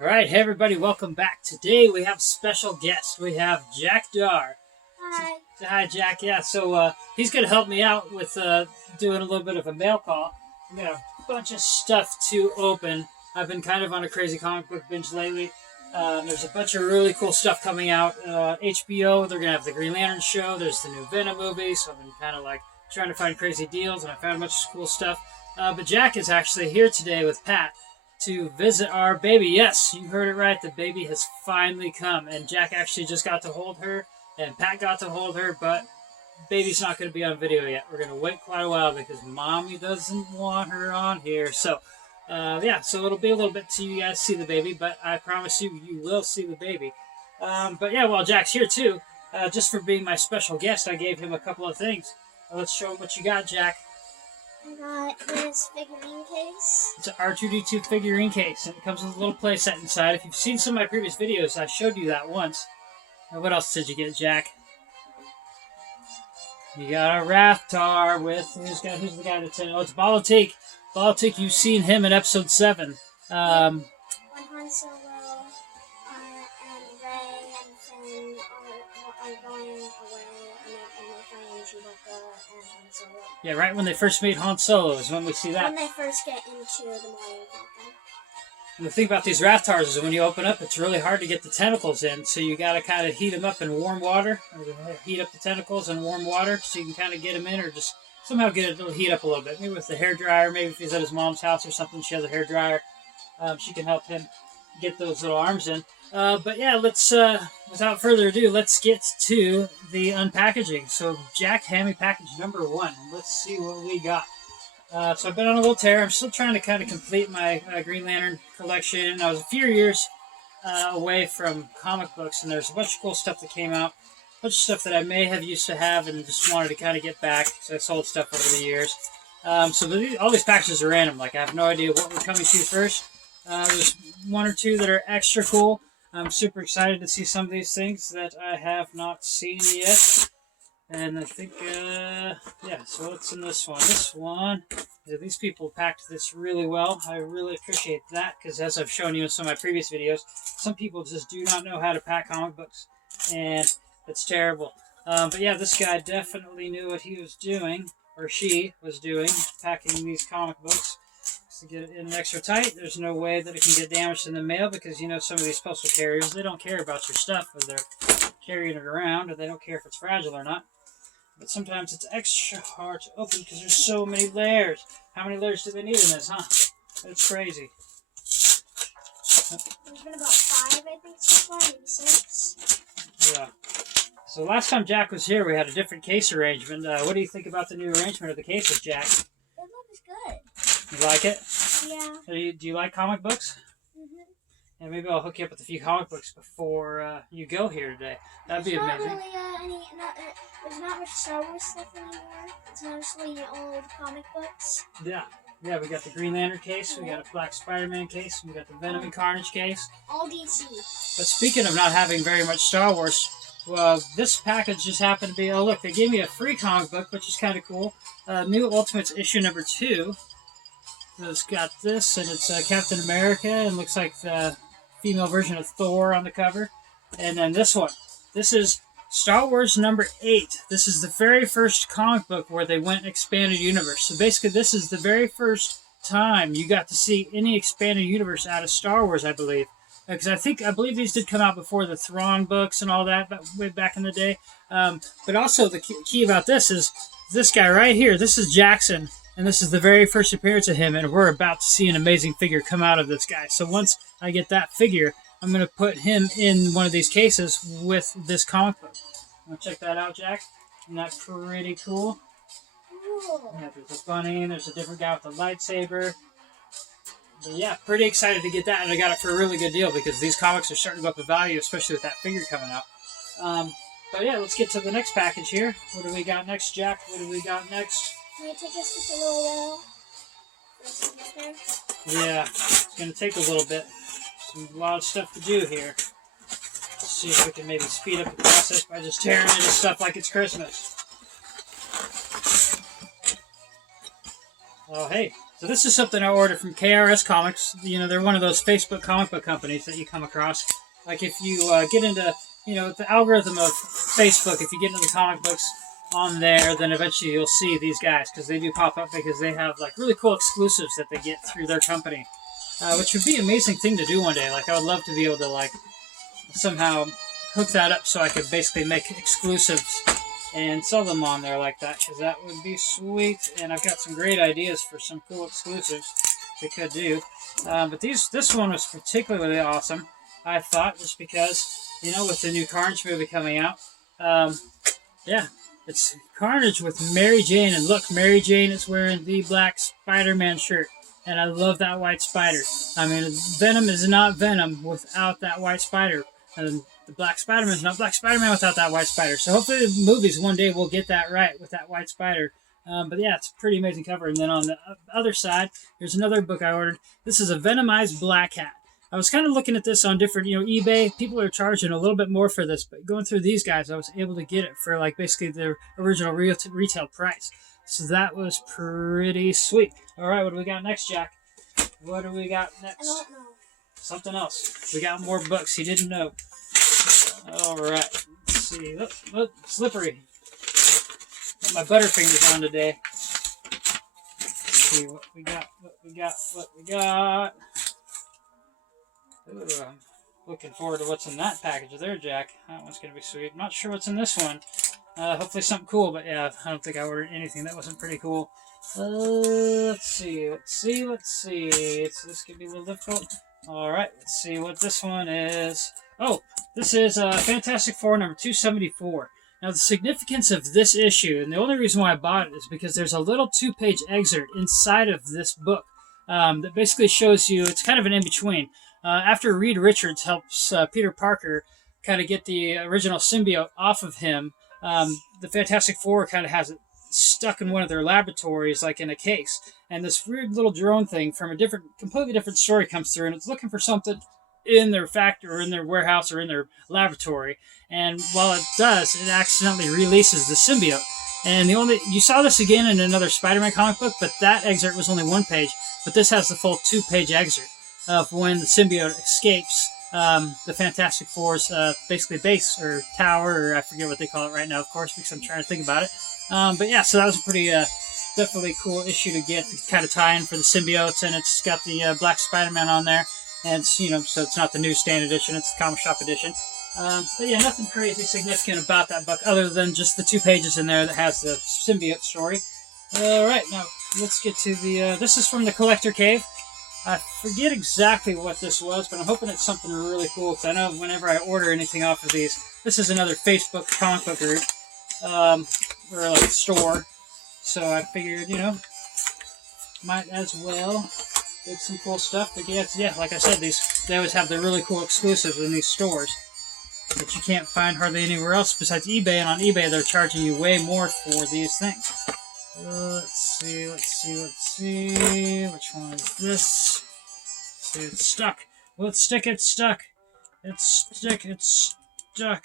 Alright, hey everybody, welcome back. Today we have a special guest. We have Jack Dar. Hi. Say hi, Jack. Yeah, so he's going to help me out with doing a little bit of a mail call. We got a bunch of stuff to open. I've been kind of on a crazy comic book binge lately. There's a bunch of really cool stuff coming out. HBO, they're going to have the Green Lantern show. There's the new Venom movie, so I've been kind of like trying to find crazy deals, and I found a bunch of cool stuff. But Jack is actually here today with Pat to visit our baby. Yes, you heard it right. The baby has finally come, and Jack actually just got to hold her, and Pat got to hold her, but baby's not going to be on video yet. We're going to wait quite a while because Mommy doesn't want her on here. So, yeah, so it'll be a little bit till you guys see the baby, but I promise you, you will see the baby. But yeah, while Jack's here too, just for being my special guest, I gave him a couple of things. Let's show him what you got, Jack. I got this figurine case. It's an R2-D2 figurine case, and it comes with a little play set inside. If you've seen some of my previous videos, I showed you that once. Now, what else did you get, Jack? You got a Raftar with... Who's the guy that's in it? Oh, it's Balatik. Balatik, you've seen him in episode 7. When Han Solo and Rey and Finn are going away, and they find Chewbacca and Han Solo. Yeah, right when they first meet Han Solo is when we see that. When they first get into the Millennium Falcon. And the thing about these Raftars is when you open up, it's really hard to get the tentacles in, so you got to kind of heat them up in warm water, or heat up the tentacles in warm water so you can kind of get them in, or just somehow get it to heat up a little bit. Maybe with the hairdryer, maybe if he's at his mom's house or something, she has a hairdryer. She can help him get those little arms in. But yeah, let's, without further ado, let's get to the unpackaging. So Jack, hand me package number 1. Let's see what we got. So I've been on a little tear. I'm still trying to kind of complete my Green Lantern collection. I was a few years away from comic books, and there's a bunch of cool stuff that came out. A bunch of stuff that I may have used to have and just wanted to kind of get back, so I sold stuff over the years. So all these packages are random. Like, I have no idea what we're coming to first. There's one or two that are extra cool. I'm super excited to see some of these things that I have not seen yet. And I think, yeah, so what's in this one? This one, these people packed this really well. I really appreciate that, because as I've shown you in some of my previous videos, some people just do not know how to pack comic books, and it's terrible. But yeah, this guy definitely knew what he was doing, or she was doing, packing these comic books. To get it in extra tight, there's no way that it can get damaged in the mail, because you know some of these postal carriers, they don't care about your stuff when they're carrying it around, or they don't care if it's fragile or not. But sometimes it's extra hard to open because there's so many layers. How many layers do they need in this, huh? That's crazy. There's been about 5, I think, so far, maybe 6. Yeah. So last time Jack was here, we had a different case arrangement. What do you think about the new arrangement of the cases, Jack? It looks good. You like it? Yeah. Do you like comic books? Mm-hmm. Yeah, maybe I'll hook you up with a few comic books before you go here today. That'd be amazing. There's not much Star Wars stuff anymore. It's mostly old comic books. Yeah, we got the Green Lantern case, we got a Black Spiderman case, we got the Venom and Carnage case. All DC. But speaking of not having very much Star Wars, well, this package just happened to be, oh look, they gave me a free comic book, which is kind of cool. New Ultimates issue number 2. It's got this, and it's Captain America, and looks like the female version of Thor on the cover. And then this one. This is Star Wars number 8. This is the very first comic book where they went expanded universe. So basically, this is the very first time you got to see any expanded universe out of Star Wars, I believe. Because I believe these did come out before the Thrawn books and all that, but way back in the day. But also, the key about this is this guy right here. This is Jackson. And this is the very first appearance of him, and we're about to see an amazing figure come out of this guy. So once I get that figure, I'm going to put him in one of these cases with this comic book. Want to check that out, Jack? Isn't that pretty cool? Cool. Yeah, there's a bunny, and there's a different guy with a lightsaber. But yeah, pretty excited to get that, and I got it for a really good deal because these comics are starting to go up in value, especially with that figure coming out. But yeah, let's get to the next package here. What do we got next, Jack? What do we got next? Might take us just a little while. Yeah, it's going to take a little bit. A lot of stuff to do here. Let's see if we can maybe speed up the process by just tearing into stuff like it's Christmas. Oh, hey, So this is something I ordered from KRS Comics. You know, they're one of those Facebook comic book companies that you come across. Like if you get into, you know, the algorithm of Facebook, if you get into the comic books on there, then eventually you'll see these guys, because they do pop up because they have like really cool exclusives that they get through their company, which would be an amazing thing to do one day. Like I would love to be able to like somehow hook that up so I could basically make exclusives and sell them on there like that, because that would be sweet. And I've got some great ideas for some cool exclusives we could do. But this one was particularly awesome, I thought, just because, you know, with the new Carnage movie coming out. Yeah, it's Carnage with Mary Jane, and look, Mary Jane is wearing the black Spider-Man shirt, and I love that white spider. I mean, Venom is not Venom without that white spider, and the Black Spider-Man is not Black Spider-Man without that white spider. So hopefully the movies one day will get that right with that white spider. But yeah, it's a pretty amazing cover. And then on the other side, here's another book I ordered. This is a Venomized Black Hat. I was kind of looking at this on different, you know, eBay. People are charging a little bit more for this, but going through these guys, I was able to get it for like basically their original retail price. So that was pretty sweet. All right, what do we got next, Jack? What do we got next? I don't know. Something else. We got more books he didn't know. All right. Let's see. Look, slippery. Got my Butterfingers on today. Let's see what we got. Ooh, I'm looking forward to what's in that package there, Jack. That one's going to be sweet. I'm not sure what's in this one. Hopefully something cool, but yeah, I don't think I ordered anything that wasn't pretty cool. Let's see. This could be a little difficult. All right, let's see what this one is. Oh, this is Fantastic Four number 274. Now, the significance of this issue, and the only reason why I bought it, is because there's a little 2-page excerpt inside of this book that basically shows you, it's kind of an in-between. After Reed Richards helps Peter Parker kind of get the original symbiote off of him, the Fantastic Four kind of has it stuck in one of their laboratories, like in a case. And this weird little drone thing from a completely different story comes through, and it's looking for something in their factory or in their warehouse or in their laboratory. And while it does, it accidentally releases the symbiote. And you saw this again in another Spider-Man comic book, but that excerpt was only 1 page. But this has the full 2-page excerpt of when the symbiote escapes the Fantastic Four's basically base or tower, or I forget what they call it right now, of course, because I'm trying to think about it. But yeah, so that was a pretty definitely cool issue to get, to kind of tie in for the symbiotes, and it's got the Black Spider-Man on there, and it's, you know, so it's not the newsstand edition, it's the comic shop edition. But yeah, nothing crazy significant about that book other than just the 2 pages in there that has the symbiote story. All right, now let's get to the. This is from the Collector Cave. I forget exactly what this was, but I'm hoping it's something really cool, because I know whenever I order anything off of these, this is another Facebook comic book group, or like store, so I figured, you know, might as well get some cool stuff. But yeah, like I said, they always have the really cool exclusives in these stores that you can't find hardly anywhere else besides eBay, and on eBay they're charging you way more for these things. Let's see. Which one is this? See, it's stuck. Will it stick? It's stuck. It's stuck. Let's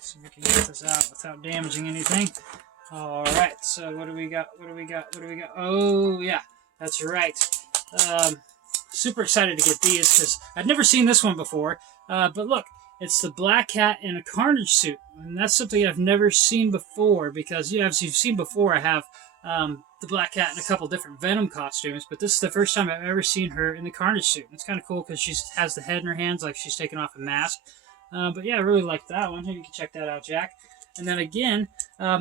see if we can get this out without damaging anything. Alright, so what do we got? Oh, yeah, that's right. Super excited to get these, because I'd never seen this one before. But look, it's the Black Cat in a Carnage suit. And that's something I've never seen before, because, as you've seen before, I have the Black Cat in a couple different Venom costumes, but this is the first time I've ever seen her in the Carnage suit. And it's kind of cool because she has the head in her hands like she's taking off a mask. But yeah, I really like that one. Maybe you can check that out, Jack. And then again,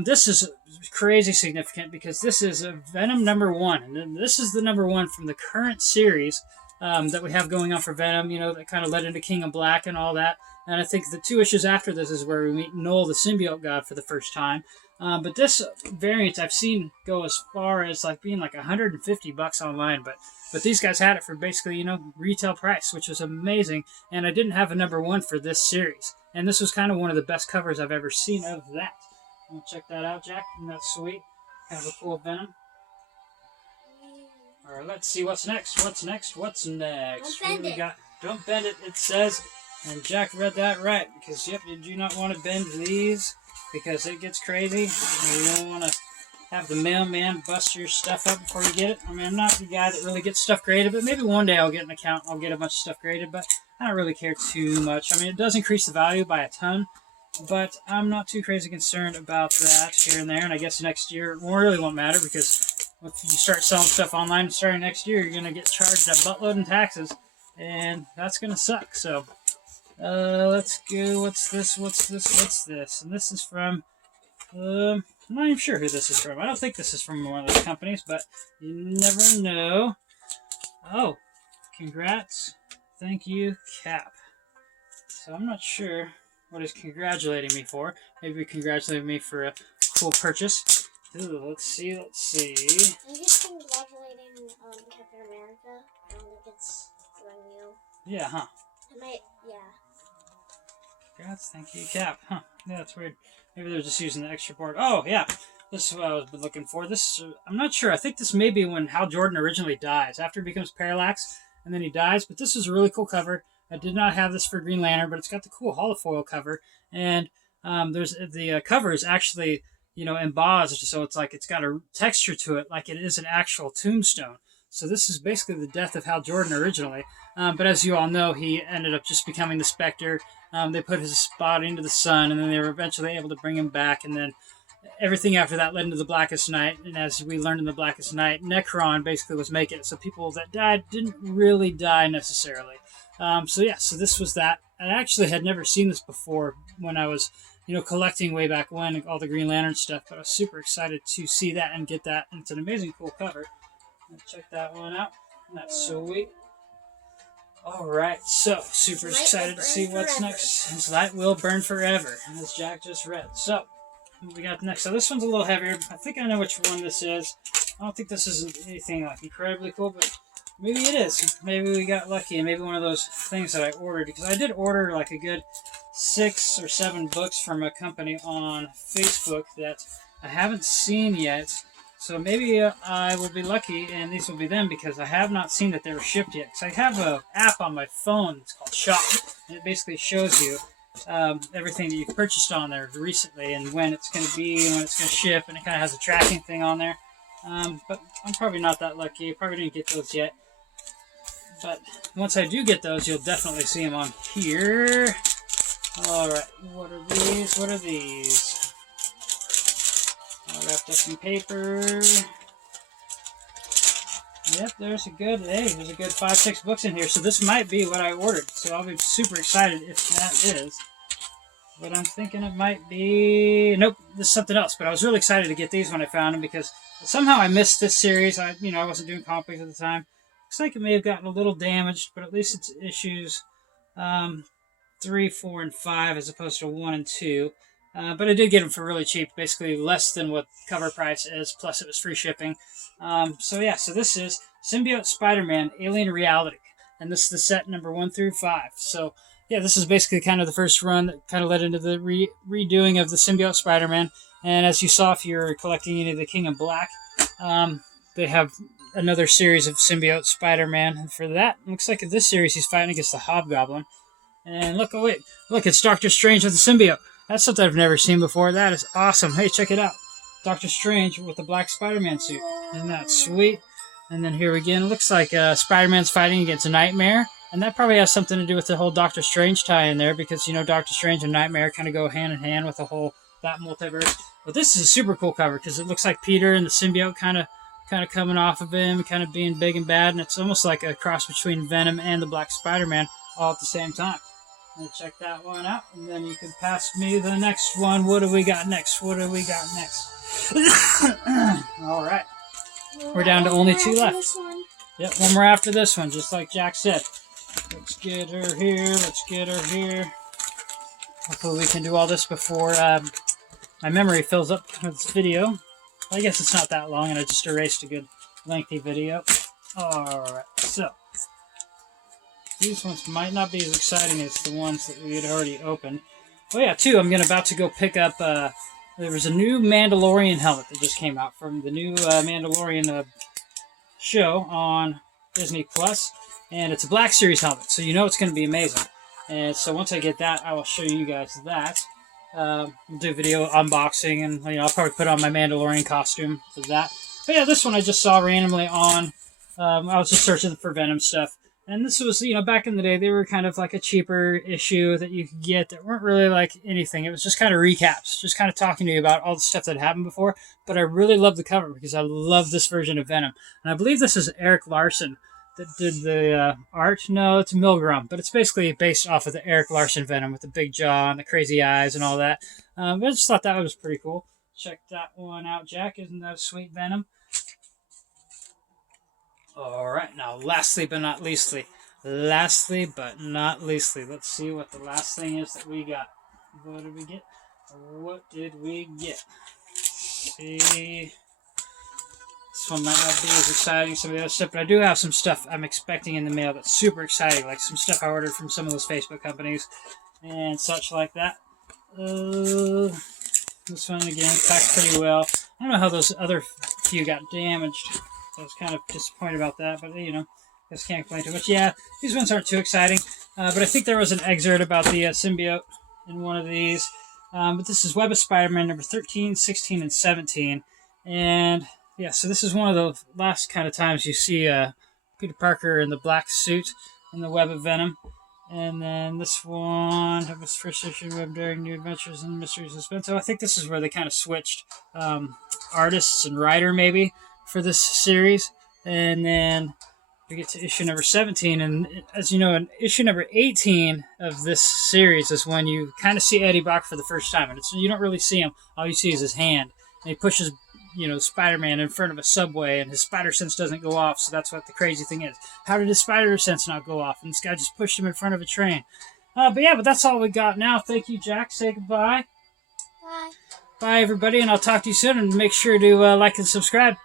this is crazy significant because this is a Venom #1. And then this is the #1 from the current series that we have going on for Venom, you know, that kind of led into King of Black and all that. And I think the 2 issues after this is where we meet Noel the Symbiote God for the first time. But this variant I've seen go as far as like being like $150 online, but these guys had it for basically, you know, retail price, which was amazing. And I didn't have a #1 for this series, and this was kind of one of the best covers I've ever seen of that. Check that out, Jack. Isn't that sweet? Kind of a cool Venom. All right, let's see what's next. What's next? What do we got? Don't bend it. It says, and Jack read that right, because yep, you do not want to bend these, because it gets crazy. You don't want to have the mailman bust your stuff up before you get it. I mean, I'm not the guy that really gets stuff graded, but maybe one day I'll get an account. I'll get a bunch of stuff graded, but I don't really care too much. I mean, it does increase the value by a ton, but I'm not too crazy concerned about that here and there. And I guess next year it really won't matter, because if you start selling stuff online starting next year, you're going to get charged a buttload in taxes, and that's going to suck. So let's go. What's this? And this is from, I'm not even sure who this is from. I don't think this is from one of those companies, but you never know. Oh, congrats. Thank you, Cap. So I'm not sure what he's congratulating me for. Maybe congratulating me for a cool purchase. Ooh, let's see. I'm just congratulating Captain America. I don't think it's from you. Yeah, huh? Yeah. Congrats, thank you, Cap. Huh? Yeah, that's weird. Maybe they're just using the extra board. Oh, yeah. This is what I was looking for. This, I'm not sure. I think this may be when Hal Jordan originally dies. After he becomes Parallax, and then he dies. But this is a really cool cover. I did not have this for Green Lantern, but it's got the cool holofoil cover. And there's the cover is actually, embossed, so it's like it's got a texture to it, like it is an actual tombstone. So this is basically the death of Hal Jordan originally. But as you all know, he ended up just becoming the Spectre. They put his body into the sun, and then they were eventually able to bring him back. And then everything after that led into the Blackest Night. And as we learned in the Blackest Night, Necron basically was making it so people that died didn't really die necessarily. So this was that. I actually had never seen this before when I was, collecting way back when, all the Green Lantern stuff. But I was super excited to see that and get that. And it's an amazing, cool cover. Check that one out. That's sweet. Alright, so super excited to see what's next. His light will burn forever, as Jack just read. So, what we got next? So this one's a little heavier. I think I know which one this is. I don't think this is anything like incredibly cool, but maybe it is. Maybe we got lucky, and maybe one of those things that I ordered, because I did order like a good 6 or 7 books from a company on Facebook that I haven't seen yet. So maybe I will be lucky and these will be them, because I have not seen that they were shipped yet. So I have an app on my phone. It's called Shop, and it basically shows you everything that you've purchased on there recently and when it's going to be and when it's going to ship, and it kind of has a tracking thing on there. But I'm probably not that lucky. Probably didn't get those yet. But once I do get those, you'll definitely see them on here. Alright, what are these? What are these? All wrapped up in paper. Yep, there's a good 5-6 books in here. So this might be what I ordered. So I'll be super excited if that is. But I'm thinking it might be... Nope, this is something else. But I was really excited to get these when I found them, because somehow I missed this series. I wasn't doing comics at the time. Looks like it may have gotten a little damaged, but at least it's issues 3, 4, and 5 as opposed to 1 and 2. But I did get them for really cheap, basically less than what cover price is, plus it was free shipping. So this is Symbiote Spider-Man Alien Reality, and this is the set number 1 through 5. So, yeah, this is basically kind of the first run that kind of led into the redoing of the Symbiote Spider-Man. And as you saw, if you're collecting any of the King of Black, they have another series of Symbiote Spider-Man. And for that, it looks like in this series he's fighting against the Hobgoblin. And look, it's Doctor Strange with the symbiote. That's something I've never seen before. That is awesome. Hey, check it out. Doctor Strange with the black Spider-Man suit. Isn't that sweet? And then here again, it looks like Spider-Man's fighting against Nightmare. And that probably has something to do with the whole Doctor Strange tie-in there, because, Doctor Strange and Nightmare kind of go hand in hand with that multiverse. But this is a super cool cover, because it looks like Peter and the symbiote kind of coming off of him, kind of being big and bad. And it's almost like a cross between Venom and the Black Spider-Man all at the same time. Check that one out, and then you can pass me the next one. What do we got next? All right. We're down to only 2 left. Yep, one more after this one, just like Jack said. Let's get her here. Hopefully we can do all this before my memory fills up with this video. Well, I guess it's not that long, and I just erased a good lengthy video. Alright, so these ones might not be as exciting as the ones that we had already opened. Oh yeah, too, I'm about to go pick up, there was a new Mandalorian helmet that just came out from the new Mandalorian show on Disney+. And it's a Black Series helmet, so it's going to be amazing. And so once I get that, I will show you guys that. We'll do video unboxing, and I'll probably put on my Mandalorian costume for that. But yeah, this one I just saw randomly on. I was just searching for Venom stuff, and this was back in the day they were kind of like a cheaper issue that you could get that weren't really like anything. It was just kind of recaps, just kind of talking to you about all the stuff that happened before. But I really love the cover because I love this version of Venom, and I believe this is Eric Larson that did the art. No, it's Milgram, but it's basically based off of the Eric Larson Venom with the big jaw and the crazy eyes and all that. But I just thought that was pretty cool. Check that one out, Jack. Isn't that a sweet Venom? All right, now lastly but not leastly, let's see what the last thing is that we got. What did we get? What did we get? Let's see. This one might not be as exciting as some of the other stuff, but I do have some stuff I'm expecting in the mail that's super exciting, like some stuff I ordered from some of those Facebook companies and such like that. This one, again, packed pretty well. I don't know how those other few got damaged. I was kind of disappointed about that, but, just can't complain too much. Yeah, these ones aren't too exciting, but I think there was an excerpt about the symbiote in one of these. But this is Web of Spider-Man number 13, 16, and 17. And, yeah, so this is one of the last kind of times you see Peter Parker in the black suit in the Web of Venom. And then this one, that was first issue of Daring New Adventures and Mysteries of Suspense. So I think this is where they kind of switched artists and writer, maybe, for this series. And then we get to issue number 17. And as you know, in issue number 18 of this series is when you kind of see Eddie Brock for the first time. And you don't really see him. All you see is his hand. And he pushes Spider-Man in front of a subway, and his spider sense doesn't go off, so that's what the crazy thing is. How did his spider sense not go off? And this guy just pushed him in front of a train. But that's all we got now. Thank you, Jack. Say goodbye. Bye. Bye, everybody, and I'll talk to you soon, and make sure to like and subscribe.